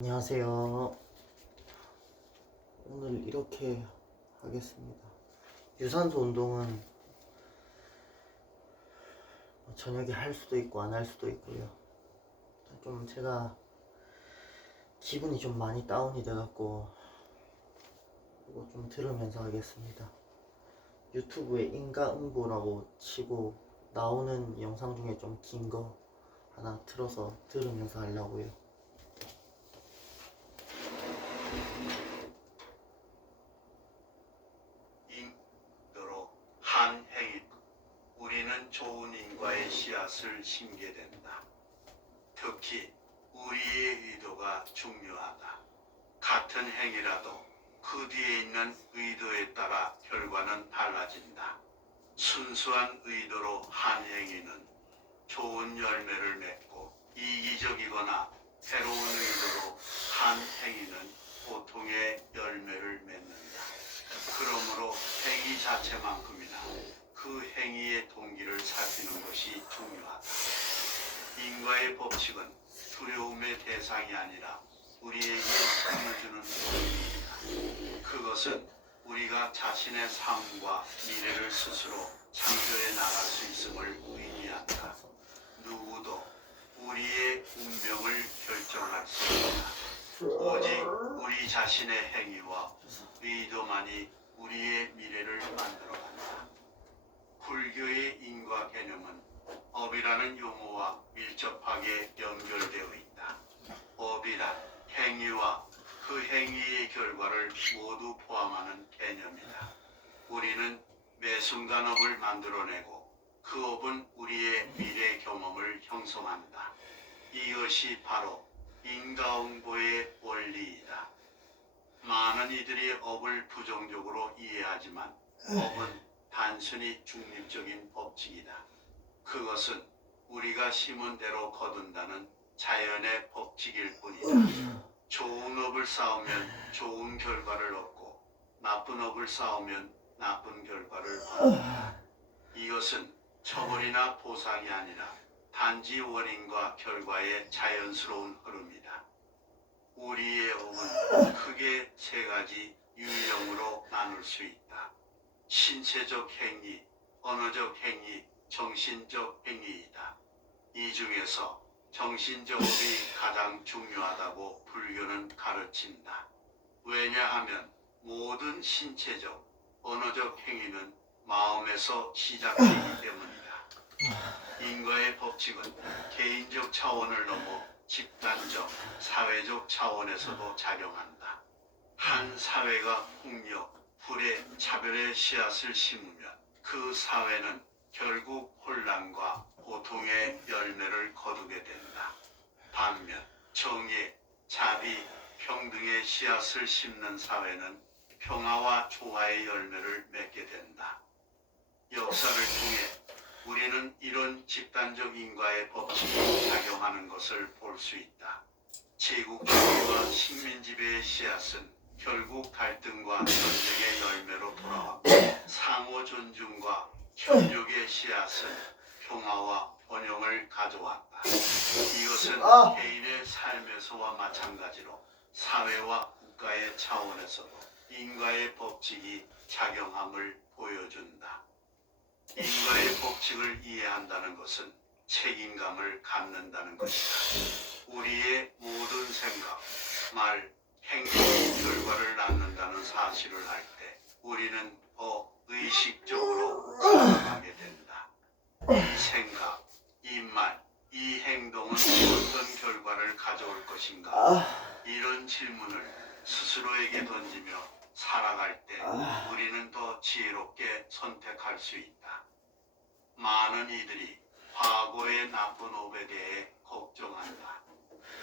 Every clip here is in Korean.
안녕하세요. 오늘 이렇게 하겠습니다. 유산소 운동은 저녁에 할 수도 있고 안 할 수도 있고요. 좀 제가 기분이 좀 많이 다운이 돼갖고 이거 좀 들으면서 하겠습니다. 유튜브에 인가응보라고 치고 나오는 영상 중에 좀 긴 거 하나 틀어서 들으면서 하려고요. 한 행위, 우리는 좋은 인과의 씨앗을 심게 된다. 특히 우리의 의도가 중요하다. 같은 행위라도 그 뒤에 있는 의도에 따라 결과는 달라진다. 순수한 의도로 한 행위는 좋은 열매를 맺고, 이기적이거나 새로운 의도로 한 행위는 고통의 열매를 맺는다. 그러므로 행위 자체만큼이나 그 행위의 동기를 살피는 것이 중요하다. 인과의 법칙은 두려움의 대상이 아니라 우리에게 힘을 주는 원리이다. 그것은 우리가 자신의 삶과 미래를 스스로 창조해 나갈 수 있음을 의미한다. 누구도 우리의 운명을 결정할 수 없다. 오직 우리 자신의 행위와 의도만이 우리의 미래를 만들어간다. 불교의 인과 개념은 업이라는 용어와 밀접하게 연결되어 있다. 업이란 행위와 그 행위의 결과를 모두 포함하는 개념이다. 우리는 매 순간 업을 만들어내고 그 업은 우리의 미래 경험을 형성한다. 이것이 바로 인과응보의 원리이다. 많은 이들이 업을 부정적으로 이해하지만 업은 단순히 중립적인 법칙이다. 그것은 우리가 심은 대로 거둔다는 자연의 법칙일 뿐이다. 좋은 업을 쌓으면 좋은 결과를 얻고 나쁜 업을 쌓으면 나쁜 결과를 받는다. 이것은 처벌이나 보상이 아니라 단지 원인과 결과의 자연스러운 흐름이다. 우리의 업은 크게 세 가지 유형으로 나눌 수 있다. 신체적 행위, 언어적 행위, 정신적 행위이다. 이 중에서 정신적 업이 가장 중요하다고 불교는 가르친다. 왜냐하면 모든 신체적, 언어적 행위는 마음에서 시작되기 때문이다. 인과의 법칙은 개인적 차원을 넘어 집단적, 사회적 차원에서도 작용한다. 한 사회가 폭력, 불의, 차별의 씨앗을 심으면 그 사회는 결국 혼란과 고통의 열매를 거두게 된다. 반면 정의, 자비, 평등의 씨앗을 심는 사회는 평화와 조화의 열매를 맺게 된다. 역사를 통해 우리는 이런 집단적 인과의 법칙이 작용하는 것을 볼 수 있다. 제국주의와 식민지배의 씨앗은 결국 갈등과 전쟁의 열매로 돌아왔고, 상호 존중과 협력의 씨앗은 평화와 번영을 가져왔다. 이것은 개인의 삶에서와 마찬가지로 사회와 국가의 차원에서도 인과의 법칙이 작용함을 보여준다. 인과의 법칙을 이해한다는 것은 책임감을 갖는다는 것이다. 우리의 모든 생각, 말, 행동이 결과를 낳는다는 사실을 알 때 우리는 더 의식적으로 살아가게 된다. 이 생각, 이 말, 이 행동은 어떤 결과를 가져올 것인가? 이런 질문을 스스로에게 던지며 살아갈 때 우리는 더 지혜롭게 선택할 수 있다. 많은 이들이 과거의 나쁜 업에 대해 걱정한다.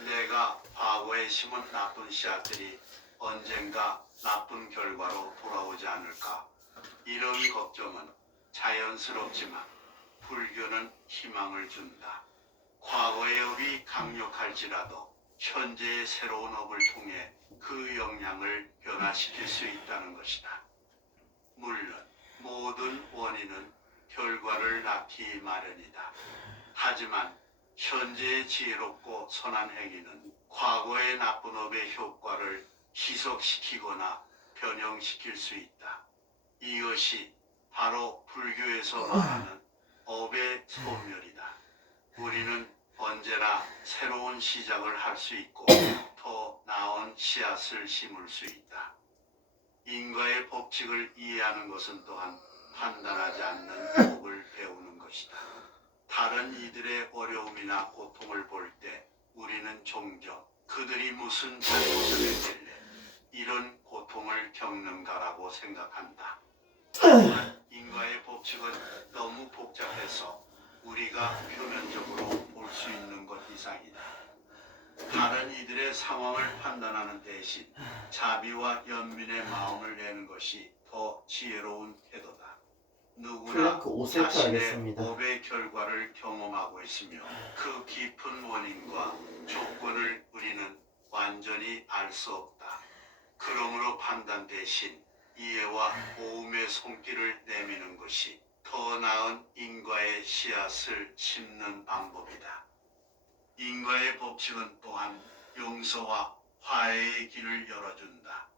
내가 과거에 심은 나쁜 씨앗들이 언젠가 나쁜 결과로 돌아오지 않을까? 이런 걱정은 자연스럽지만 불교는 희망을 준다. 과거의 업이 강력할지라도 현재의 새로운 업을 통해 그 영향을 변화시킬 수 있다는 것이다. 물론 모든 원인은 결과를 낳기 마련이다. 하지만 현재의 지혜롭고 선한 행위는 과거의 나쁜 업의 효과를 희석시키거나 변형시킬 수 있다. 이것이 바로 불교에서 말하는 업의 소멸이다. 우리는 언제나 새로운 시작을 할 수 있고 더 나은 씨앗을 심을 수 있다. 인과의 법칙을 이해하는 것은 또한 판단하지 않는 법을 배우는 것이다. 다른 이들의 어려움이나 고통을 볼 때 우리는 종종 그들이 무슨 잘못을 했길래 이런 고통을 겪는가라고 생각한다. 하지만 인과의 법칙은 너무 복잡해서 우리가 표면적으로 볼 수 있는 것 이상이다. 다른 이들의 상황을 판단하는 대신 자비와 연민의 마음을 내는 것이 더 지혜로운 태도다. 누구나 플랭크 5세트 자신의 하겠습니다. 업의 결과를 경험하고 있으며 그 깊은 원인과 조건을 우리는 완전히 알 수 없다. 그러므로 판단 대신 이해와 모음의 손길을 내미는 것이 더 나은 인과의 씨앗을 심는 방법이다. 인과의 법칙은 또한 용서와 화해의 길을 열어준다.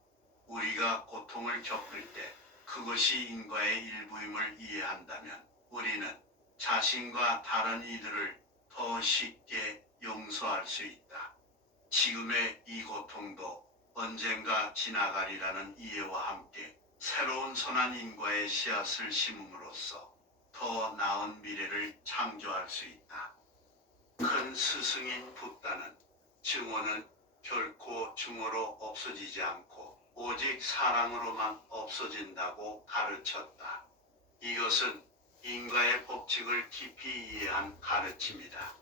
우리가 고통을 겪을 때 그것이 인과의 일부임을 이해한다면 우리는 자신과 다른 이들을 더 쉽게 용서할 수 있다. 지금의 이 고통도 언젠가 지나가리라는 이해와 함께 새로운 선한 인과의 씨앗을 심음으로써 더 나은 미래를 창조할 수 있다. 큰 스승인 붓다는 증오는 결코 증오로 없어지지 않고 오직 사랑으로만 없어진다고 가르쳤다. 이것은 인과의 법칙을 깊이 이해한 가르침이다.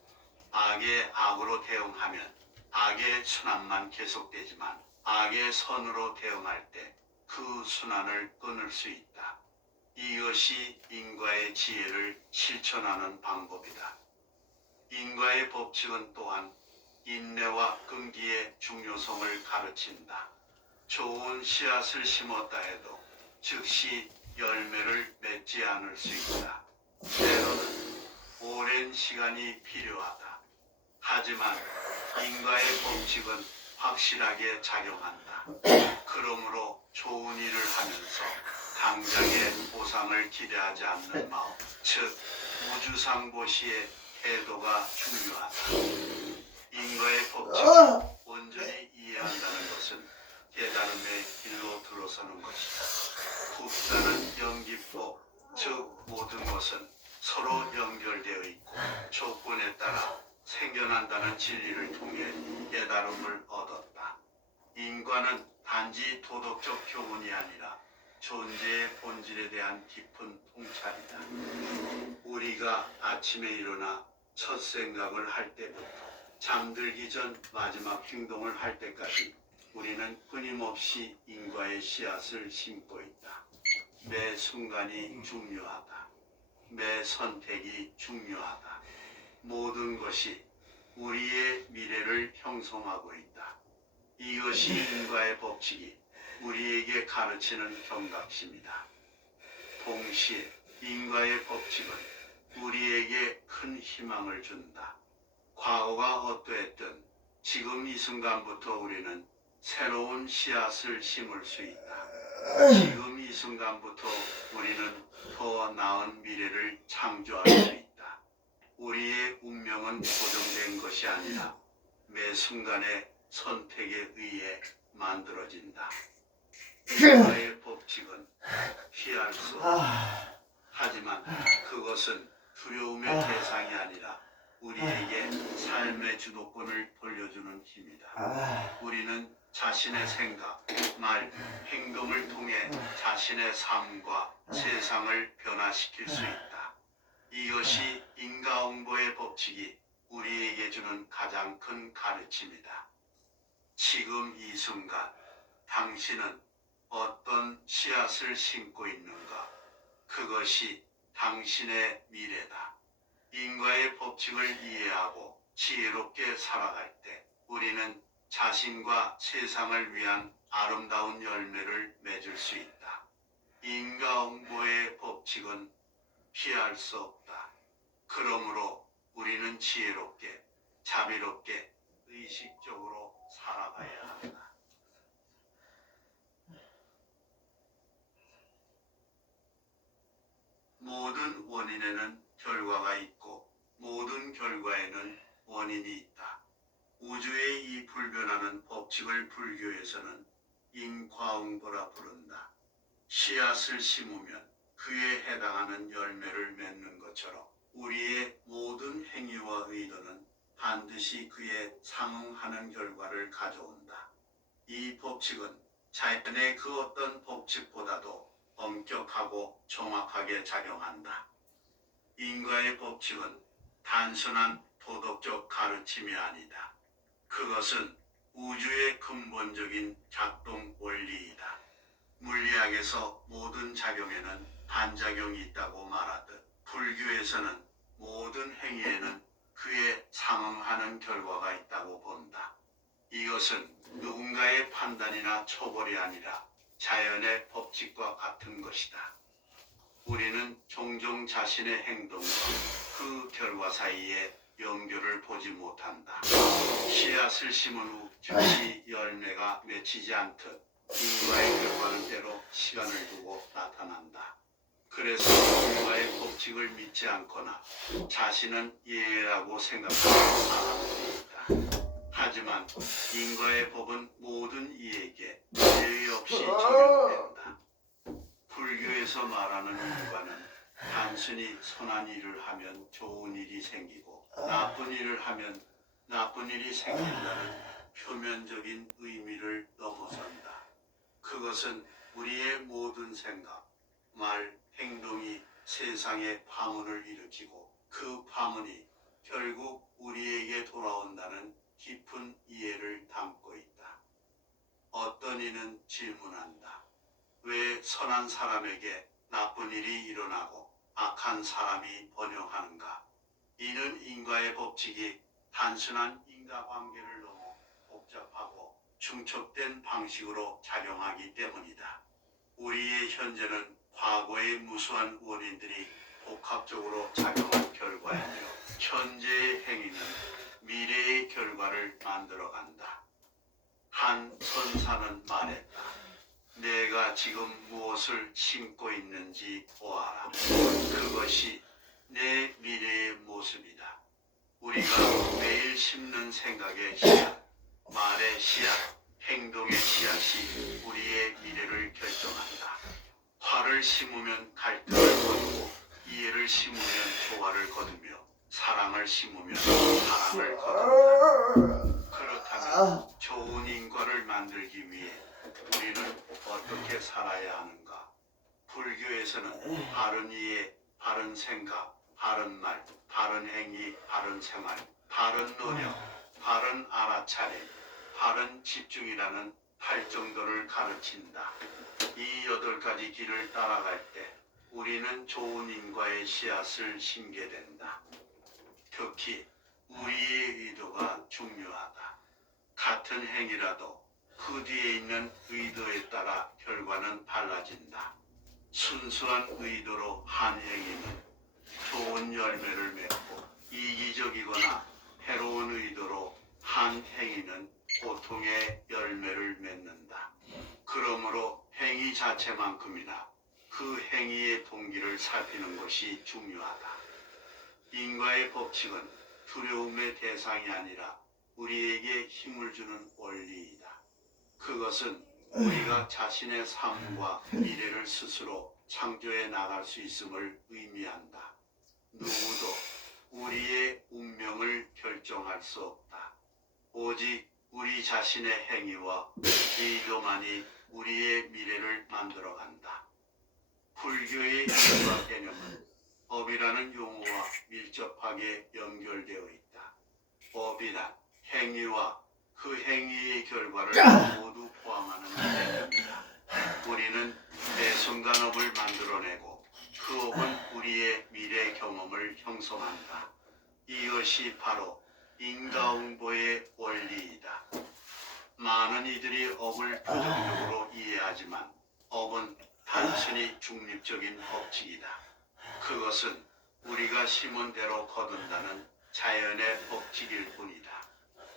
악에 악으로 대응하면 악의 순환만 계속되지만 악의 선으로 대응할 때 그 순환을 끊을 수 있다. 이것이 인과의 지혜를 실천하는 방법이다. 인과의 법칙은 또한 인내와 끈기의 중요성을 가르친다. 좋은 씨앗을 심었다 해도 즉시 열매를 맺지 않을 수 있다. 때로는 오랜 시간이 필요하다. 하지만 인과의 법칙은 확실하게 작용한다. 그러므로 좋은 일을 하면서 당장의 보상을 기대하지 않는 마음, 즉 우주상보시의 태도가 중요하다. 인과의 법칙을 온전히 이해한다는 것은 깨달음의 길로 들어서는 것이다. 붓다는 연기법, 즉 모든 것은 서로 연결되어 있고 조건에 따라 생겨난다는 진리를 통해 깨달음을 얻었다. 인과는 단지 도덕적 교훈이 아니라 존재의 본질에 대한 깊은 통찰이다. 우리가 아침에 일어나 첫 생각을 할 때부터 잠들기 전 마지막 행동을 할 때까지 우리는 끊임없이 인과의 씨앗을 심고 있다. 매 순간이 중요하다. 매 선택이 중요하다. 모든 것이 우리의 미래를 형성하고 있다. 이것이 인과의 법칙이 우리에게 가르치는 경각심이다. 동시에 인과의 법칙은 우리에게 큰 희망을 준다. 과거가 어떠했든 지금 이 순간부터 우리는 새로운 씨앗을 심을 수 있다. 지금 이 순간부터 우리는 더 나은 미래를 창조할 수 있다. 우리의 운명은 고정된 것이 아니라 매 순간의 선택에 의해 만들어진다. 인과의 법칙은 피할 수 없다. 하지만 그것은 두려움의 대상이 아니라 우리에게 삶의 주도권을 돌려주는 힘이다. 우리는 자신의 생각, 말, 행동을 통해 자신의 삶과 세상을 변화시킬 수 있다. 이것이 인과응보의 법칙이 우리에게 주는 가장 큰 가르침이다. 지금 이 순간 당신은 어떤 씨앗을 심고 있는가? 그것이 당신의 미래다. 인과의 법칙을 이해하고 지혜롭게 살아갈 때 우리는 자신과 세상을 위한 아름다운 열매를 맺을 수 있다. 인과응보의 법칙은 피할 수 없다. 그러므로 우리는 지혜롭게, 자비롭게, 의식적으로 살아가야 한다. 모든 원인에는 결과가 있고 모든 결과에는 원인이 있다. 우주의 이 불변하는 법칙을 불교에서는 인과응보라 부른다. 씨앗을 심으면 그에 해당하는 열매를 맺는 것처럼 우리의 모든 행위와 의도는 반드시 그에 상응하는 결과를 가져온다. 이 법칙은 자연의 그 어떤 법칙보다도 엄격하고 정확하게 작용한다. 인과의 법칙은 단순한 도덕적 가르침이 아니다. 그것은 우주의 근본적인 작동 원리이다. 물리학에서 모든 작용에는 반작용이 있다고 말하듯 불교에서는 모든 행위에는 그에 상응하는 결과가 있다고 본다. 이것은 누군가의 판단이나 처벌이 아니라 자연의 법칙과 같은 것이다. 우리는 종종 자신의 행동과 그 결과 사이에 연결을 보지 못한다. 씨앗을 심은 후 즉시 열매가 맺히지 않듯 인과의 결과는 때로 시간을 두고 나타난다. 그래서 인과의 법칙을 믿지 않거나 자신은 예라고 생각하는 사람들이 있다. 하지만 인과의 법은 모든 이에게 예의 없이 적용된다. 불교에서 말하는 인과는 단순히 선한 일을 하면 좋은 일이 생기고 나쁜 일을 하면 나쁜 일이 생긴다는 표면적인 의미를 넘어선다. 그것은 우리의 모든 생각, 말, 행동이 세상에 파문을 일으키고 그 파문이 결국 우리에게 돌아온다는 깊은 이해를 담고 있다. 어떤 이는 질문한다. 왜 선한 사람에게 나쁜 일이 일어나고 악한 사람이 번영하는가? 이는 인과의 법칙이 단순한 인과관계를 넘어 복잡하고 중첩된 방식으로 작용하기 때문이다. 우리의 현재는 과거의 무수한 원인들이 복합적으로 작용한 결과이며 현재의 행위는 미래의 결과를 만들어간다. 한 선사는 말했다. 내가 지금 무엇을 심고 있는지 보아라. 그것이 내 미래의 모습이다. 우리가 매일 심는 생각의 씨앗, 말의 씨앗, 행동의 씨앗이 우리의 미래를 결정한다. 화를 심으면 갈등을 거두고 이해를 심으면 조화를 거두며 사랑을 심으면 사랑을 거둔다. 그렇다면 좋은 인과를 만들기 위해 우리는 어떻게 살아야 하는가? 불교에서는 바른 이해, 바른 생각, 바른 말, 바른 행위, 바른 생활, 바른 노력, 바른 알아차림, 바른 집중이라는 8정도를 가르친다. 이 8가지 길을 따라갈 때 우리는 좋은 인과의 씨앗을 심게 된다. 특히 우리의 의도가 중요하다. 같은 행위라도 그 뒤에 있는 의도에 따라 결과는 달라진다. 순수한 의도로 한 행위는 좋은 열매를 맺고 이기적이거나 해로운 의도로 한 행위는 고통의 열매를 맺는다. 그러므로 행위 자체만큼이나 그 행위의 동기를 살피는 것이 중요하다. 인과의 법칙은 두려움의 대상이 아니라 우리에게 힘을 주는 원리이다. 그것은 우리가 자신의 삶과 미래를 스스로 창조해 나갈 수 있음을 의미한다. 누구도 우리의 운명을 결정할 수 없다. 오직 우리 자신의 행위와 의도만이 우리의 미래를 만들어간다. 불교의 인과 개념은 법이라는 용어와 밀접하게 연결되어 있다. 법이란 행위와 그 행위의 결과를 모두 포함하는 개념이다. 우리는 매 순간 업을 만들어내고 그 업은 우리의 미래 경험을 형성한다. 이것이 바로 인과응보의 원리이다. 많은 이들이 업을 부정적으로 이해하지만 업은 단순히 중립적인 법칙이다. 그것은 우리가 심은 대로 거둔다는 자연의 법칙일 뿐이다.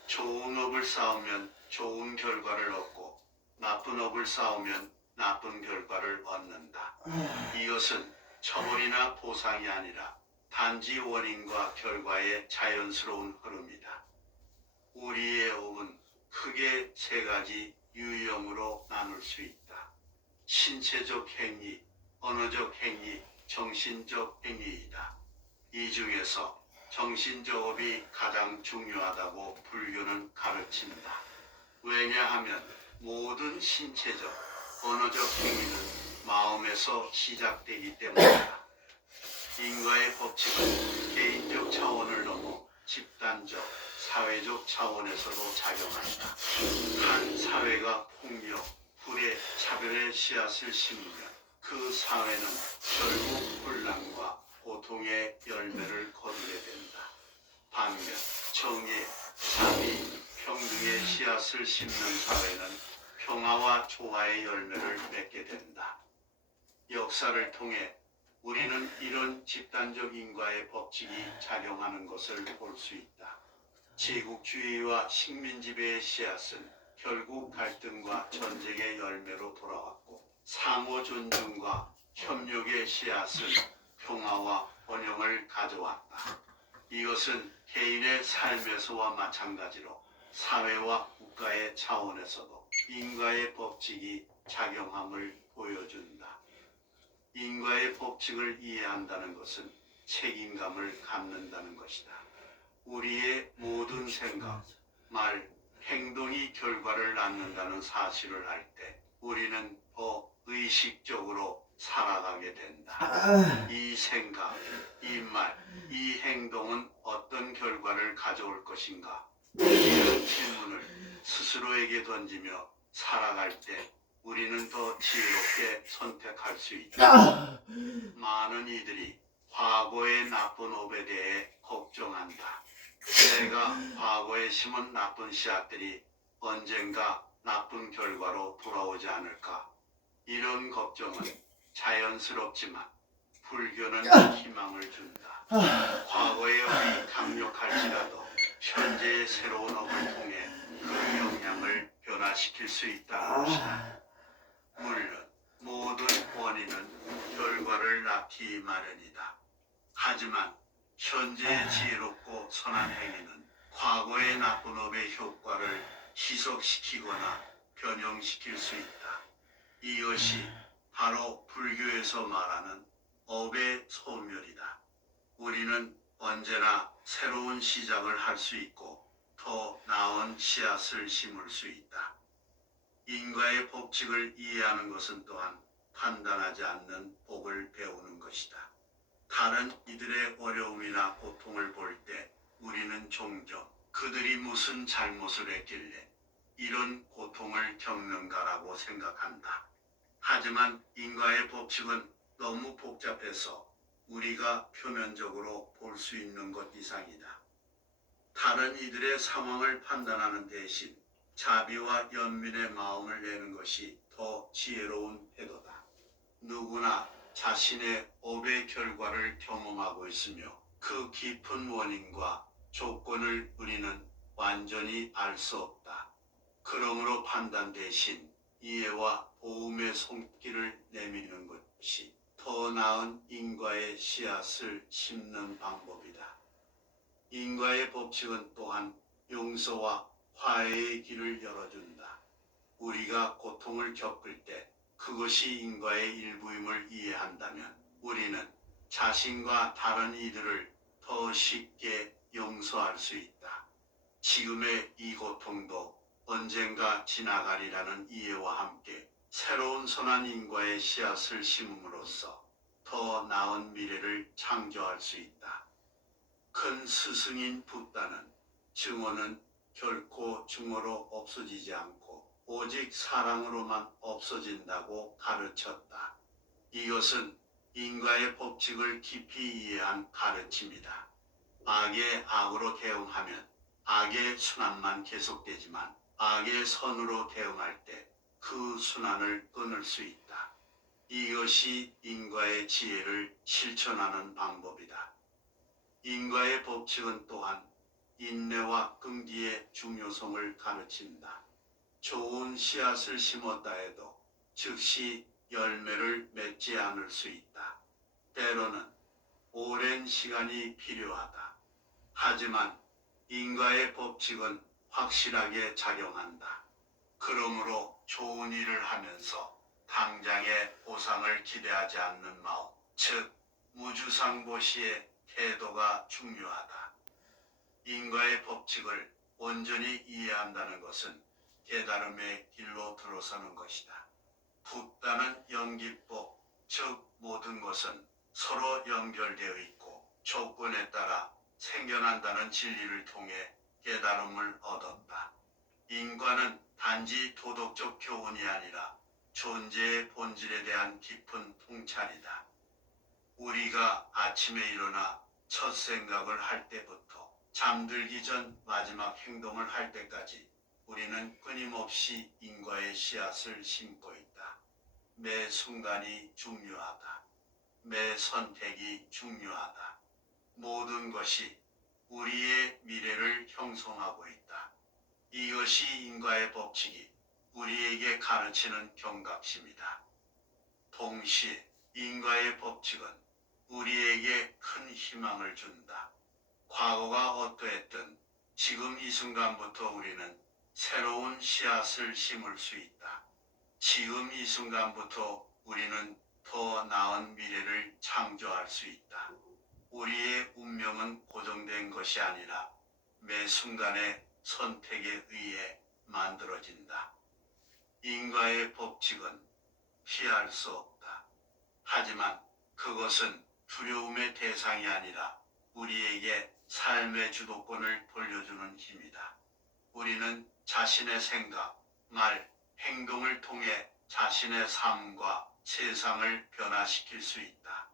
좋은 업을 쌓으면 좋은 결과를 얻고 나쁜 업을 쌓으면 나쁜 결과를 얻는다. 이것은 처벌이나 보상이 아니라 단지 원인과 결과의 자연스러운 흐름이다. 우리의 업은 크게 세 가지 유형으로 나눌 수 있다. 신체적 행위, 언어적 행위, 정신적 행위이다. 이 중에서 정신적 업이 가장 중요하다고 불교는 가르친다. 왜냐하면 모든 신체적, 언어적 행위는 마음에서 시작되기 때문이다. 인과의 법칙은 개인적 차원을 넘어 집단적, 사회적 차원에서도 작용한다. 한 사회가 폭력, 불의, 차별의 씨앗을 심으면 그 사회는 결국 혼란과 고통의 열매를 거두게 된다. 반면 정의, 자비, 평등의 씨앗을 심는 사회는 평화와 조화의 열매를 맺게 된다. 역사를 통해 우리는 이런 집단적 인과의 법칙이 작용하는 것을 볼 수 있다. 제국주의와 식민지배의 씨앗은 결국 갈등과 전쟁의 열매로 돌아왔고, 상호 존중과 협력의 씨앗은 평화와 번영을 가져왔다. 이것은 개인의 삶에서와 마찬가지로 사회와 국가의 차원에서도 인과의 법칙이 작용함을 보여준다. 인과의 법칙을 이해한다는 것은 책임감을 갖는다는 것이다. 우리의 모든 생각, 말, 행동이 결과를 낳는다는 사실을 알 때 우리는 더 의식적으로 살아가게 된다. 이 생각, 이 말, 이 행동은 어떤 결과를 가져올 것인가? 이런 질문을 스스로에게 던지며 살아갈 때 우리는 더 지혜롭게 선택할 수 있다. 많은 이들이 과거의 나쁜 업에 대해 걱정한다. 내가 과거에 심은 나쁜 씨앗들이 언젠가 나쁜 결과로 돌아오지 않을까? 이런 걱정은 자연스럽지만 불교는 희망을 준다. 과거의 업이 강력할지라도 현재의 새로운 업을 통해 그 영향을 변화시킬 수 있다는 것이다. 물론 모든 원인은 결과를 낳기 마련이다. 하지만 현재의 지혜롭고 선한 행위는 과거의 나쁜 업의 효과를 희석시키거나 변형시킬 수 있다. 이것이 바로 불교에서 말하는 업의 소멸이다. 우리는 언제나 새로운 시작을 할 수 있고 더 나은 씨앗을 심을 수 있다. 인과의 법칙을 이해하는 것은 또한 판단하지 않는 복을 배우는 것이다. 다른 이들의 어려움이나 고통을 볼 때 우리는 종종 그들이 무슨 잘못을 했길래 이런 고통을 겪는가라고 생각한다. 하지만 인과의 법칙은 너무 복잡해서 우리가 표면적으로 볼 수 있는 것 이상이다. 다른 이들의 상황을 판단하는 대신 자비와 연민의 마음을 내는 것이 더 지혜로운 태도다. 누구나 자신의 업의 결과를 경험하고 있으며 그 깊은 원인과 조건을 우리는 완전히 알 수 없다. 그러므로 판단 대신 이해와 도움의 손길을 내미는 것이 더 나은 인과의 씨앗을 심는 방법이다. 인과의 법칙은 또한 용서와 화해의 길을 열어준다. 우리가 고통을 겪을 때 그것이 인과의 일부임을 이해한다면 우리는 자신과 다른 이들을 더 쉽게 용서할 수 있다. 지금의 이 고통도 언젠가 지나가리라는 이해와 함께 새로운 선한 인과의 씨앗을 심음으로써 더 나은 미래를 창조할 수 있다. 큰 스승인 붓다는 증오는 결코 증오로 없어지지 않고 오직 사랑으로만 없어진다고 가르쳤다. 이것은 인과의 법칙을 깊이 이해한 가르침이다. 악에 악으로 대응하면 악의 순환만 계속되지만 악의 선으로 대응할 때 그 순환을 끊을 수 있다. 이것이 인과의 지혜를 실천하는 방법이다. 인과의 법칙은 또한 인내와 끈기의 중요성을 가르친다. 좋은 씨앗을 심었다 해도 즉시 열매를 맺지 않을 수 있다. 때로는 오랜 시간이 필요하다. 하지만 인과의 법칙은 확실하게 작용한다. 그러므로 좋은 일을 하면서 당장의 보상을 기대하지 않는 마음, 즉 무주상보시의 태도가 중요하다. 인과의 법칙을 온전히 이해한다는 것은 깨달음의 길로 들어서는 것이다. 붓다는 연기법, 즉 모든 것은 서로 연결되어 있고 조건에 따라 생겨난다는 진리를 통해 깨달음을 얻었다. 인과는 단지 도덕적 교훈이 아니라 존재의 본질에 대한 깊은 통찰이다. 우리가 아침에 일어나 첫 생각을 할 때부터 잠들기 전 마지막 행동을 할 때까지 우리는 끊임없이 인과의 씨앗을 심고 있다. 매 순간이 중요하다. 매 선택이 중요하다. 모든 것이 우리의 미래를 형성하고 있다. 이것이 인과의 법칙이 우리에게 가르치는 경각심이다. 동시에 인과의 법칙은 우리에게 큰 희망을 준다. 과거가 어떠했든 지금 이 순간부터 우리는 새로운 씨앗을 심을 수 있다. 지금 이 순간부터 우리는 더 나은 미래를 창조할 수 있다. 우리의 운명은 고정된 것이 아니라 매 순간의 선택에 의해 만들어진다. 인과의 법칙은 피할 수 없다. 하지만 그것은 두려움의 대상이 아니라 우리에게 삶의 주도권을 돌려주는 힘이다. 우리는 자신의 생각, 말, 행동을 통해 자신의 삶과 세상을 변화시킬 수 있다.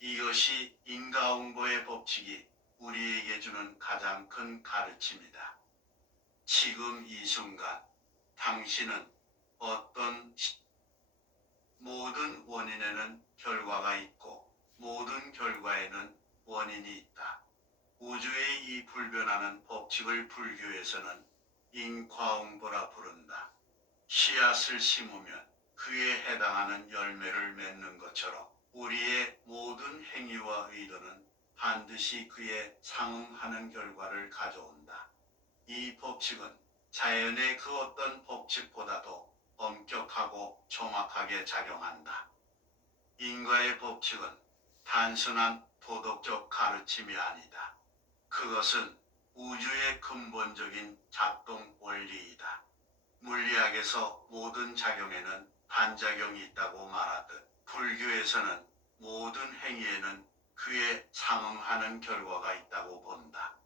이것이 인과응보의 법칙이 우리에게 주는 가장 큰 가르침이다. 지금 이 순간 당신은 모든 원인에는 결과가 있고 모든 결과에는 원인이 있다. 우주의 이 불변하는 법칙을 불교에서는 인과응보라 부른다. 씨앗을 심으면 그에 해당하는 열매를 맺는 것처럼 우리의 모든 행위와 의도는 반드시 그에 상응하는 결과를 가져온다. 이 법칙은 자연의 그 어떤 법칙보다도 엄격하고 정확하게 작용한다. 인과의 법칙은 단순한 도덕적 가르침이 아니다. 그것은 우주의 근본적인 작동 원리이다. 물리학에서 모든 작용에는 반작용이 있다고 말하듯 불교에서는 모든 행위에는 그에 상응하는 결과가 있다고 본다.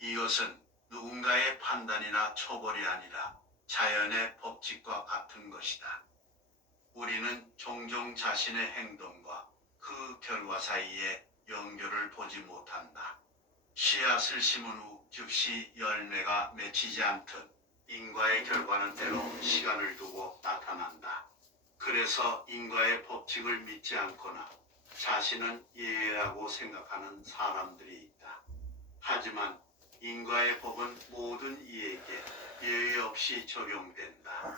이것은 누군가의 판단이나 처벌이 아니라 자연의 법칙과 같은 것이다. 우리는 종종 자신의 행동과 그 결과 사이에 연결을 보지 못한다. 씨앗을 심은 후 즉시 열매가 맺히지 않듯 인과의 결과는 때로 시간을 두고 나타난다. 그래서 인과의 법칙을 믿지 않거나 자신은 예외라고 생각하는 사람들이 있다. 하지만 인과의 법은 모든 이에게 예외 없이 적용된다.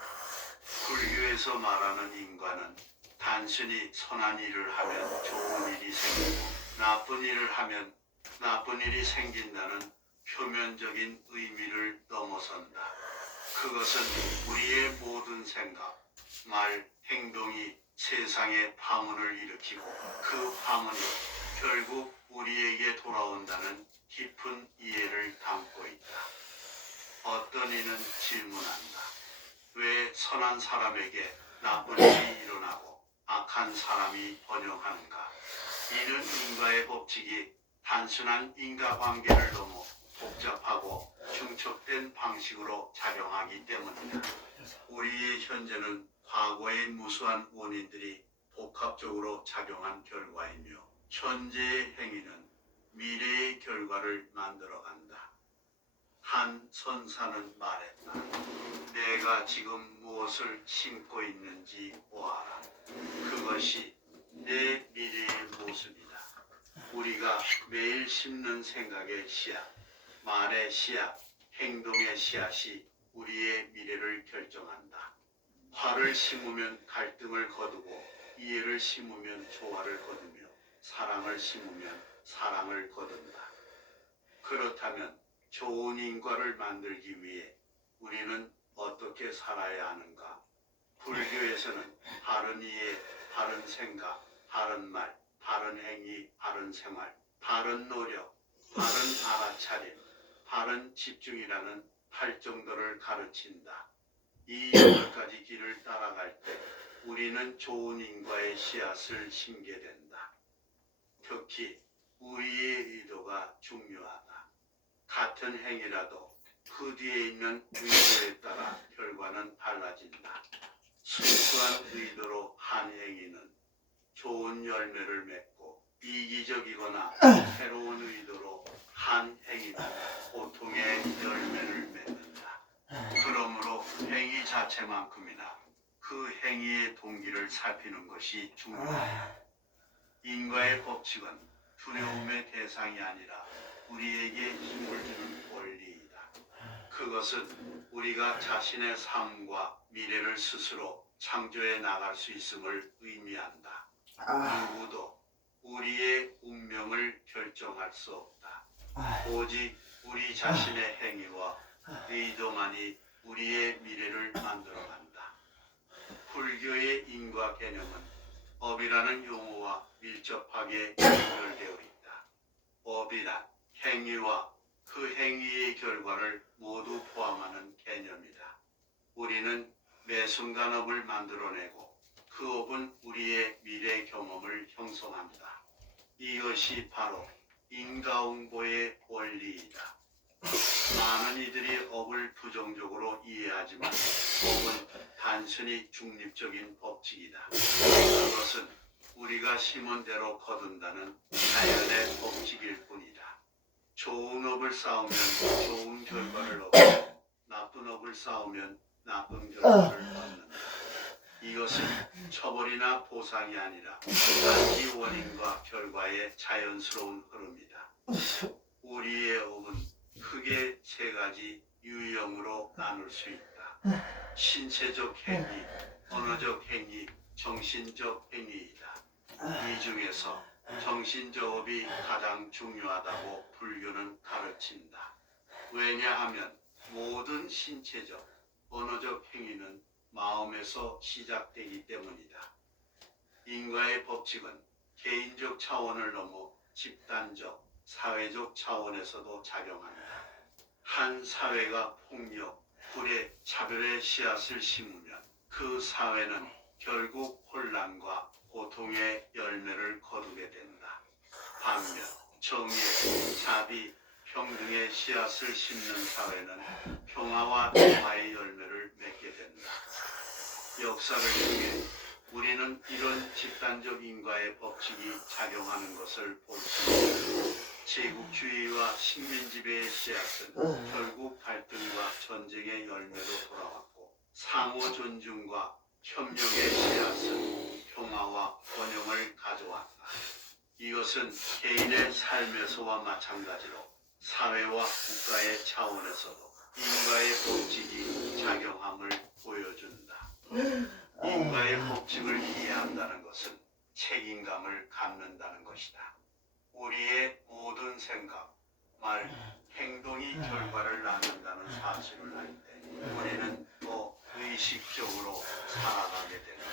불교에서 말하는 인과는 단순히 선한 일을 하면 좋은 일이 생기고 나쁜 일을 하면 나쁜 일이 생긴다는 표면적인 의미를 넘어선다. 그것은 우리의 모든 생각, 말, 행동이 세상에 파문을 일으키고 그 파문이 결국 우리에게 돌아온다는 깊은 이해를 담고 있다. 어떤 이는 질문한다. 왜 선한 사람에게 나쁜 일이 일어나고 악한 사람이 번영하는가? 이는 인과의 법칙이 단순한 인과관계를 넘어 복잡하고 중첩된 방식으로 작용하기 때문이다. 우리의 현재는 과거의 무수한 원인들이 복합적으로 작용한 결과이며 현재의 행위는 미래의 결과를 만들어간다. 한 선사는 말했다. 내가 지금 무엇을 심고 있는지 보아라. 그것이 내 미래의 모습이다. 우리가 매일 심는 생각의 씨앗, 말의 씨앗, 행동의 씨앗이 우리의 미래를 결정한다. 화를 심으면 갈등을 거두고 이해를 심으면 조화를 거두며 사랑을 심으면 사랑을 거둔다. 그렇다면 좋은 인과를 만들기 위해 우리는 어떻게 살아야 하는가? 불교에서는 바른 이해, 바른 생각, 바른 말, 바른 행위, 바른 생활, 바른 노력, 바른 알아차림, 바른 집중이라는 8정도를 가르친다. 이 8가지 길을 따라갈 때 우리는 좋은 인과의 씨앗을 심게 된다. 특히 우리의 의도가 중요하다. 같은 행위라도 그 뒤에 있는 의도에 따라 결과는 달라진다. 순수한 의도로 한 행위는 좋은 열매를 맺고 이기적이거나 새로운 의도로 한 행위는 고통의 열매를 맺는다. 그러므로 행위 자체만큼이나 그 행위의 동기를 살피는 것이 중요하다. 인과의 법칙은 두려움의 대상이 아니라 우리에게 힘을 주는 원리이다. 그것은 우리가 자신의 삶과 미래를 스스로 창조해 나갈 수 있음을 의미한다. 누구도 우리의 운명을 결정할 수 없다. 오직 우리 자신의 행위와 의도만이 우리의 미래를 만들어간다. 불교의 인과 개념은 업이라는 용어와 밀접하게 연결되어 있다. 업이란 행위와 그 행위의 결과를 모두 포함하는 개념이다. 우리는 매 순간 업을 만들어내고 그 업은 우리의 미래 경험을 형성한다. 이것이 바로 인과응보의 원리이다. 많은 이들이 업을 부정적으로 이해하지만 업은 단순히 중립적인 법칙이다. 그것은 우리가 심은 대로 거둔다는 자연의 법칙일 뿐이다. 좋은 업을 쌓으면 좋은 결과를 얻고 나쁜 업을 쌓으면 나쁜 결과를 얻는다. 이것은 처벌이나 보상이 아니라 단지 원인과 결과의 자연스러운 흐름이다. 우리의 업은 크게 세 가지 유형으로 나눌 수 있다. 신체적 행위, 언어적 행위, 정신적 행위이다. 이 중에서 정신적 업이 가장 중요하다고 불교는 가르친다. 왜냐하면 모든 신체적, 언어적 행위는 마음에서 시작되기 때문이다. 인과의 법칙은 개인적 차원을 넘어 집단적, 사회적 차원에서도 작용한다. 한 사회가 폭력, 불의, 차별의 씨앗을 심으면 그 사회는 결국 혼란과 고통의 열매를 거두게 된다. 반면 정의, 자비, 평등의 씨앗을 심는 사회는 평화와 평화의 열매를 맺게 된다. 역사를 통해 우리는 이런 집단적 인과의 법칙이 작용하는 것을 볼 수 있다. 제국주의와 식민지배의 씨앗은 결국 갈등과 전쟁의 열매로 돌아왔고, 상호 존중과 협력의 씨앗은 평화와 번영을 가져왔다. 이것은 개인의 삶에서와 마찬가지로 사회와 국가의 차원에서도 인과의 법칙이 작용함을 보여준다. 인과의 법칙을 이해한다는 것은 책임감을 갖는다는 것이다. 우리의 모든 생각, 말, 행동이 결과를 낳는다는 사실을 알 때 우리는 더 의식적으로 살아가게 된다.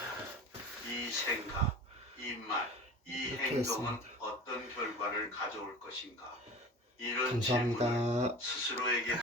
이 생각, 이 말, 이 행동은 어떤 결과를 가져올 것인가? 이런 질문을 감사합니다. 스스로에게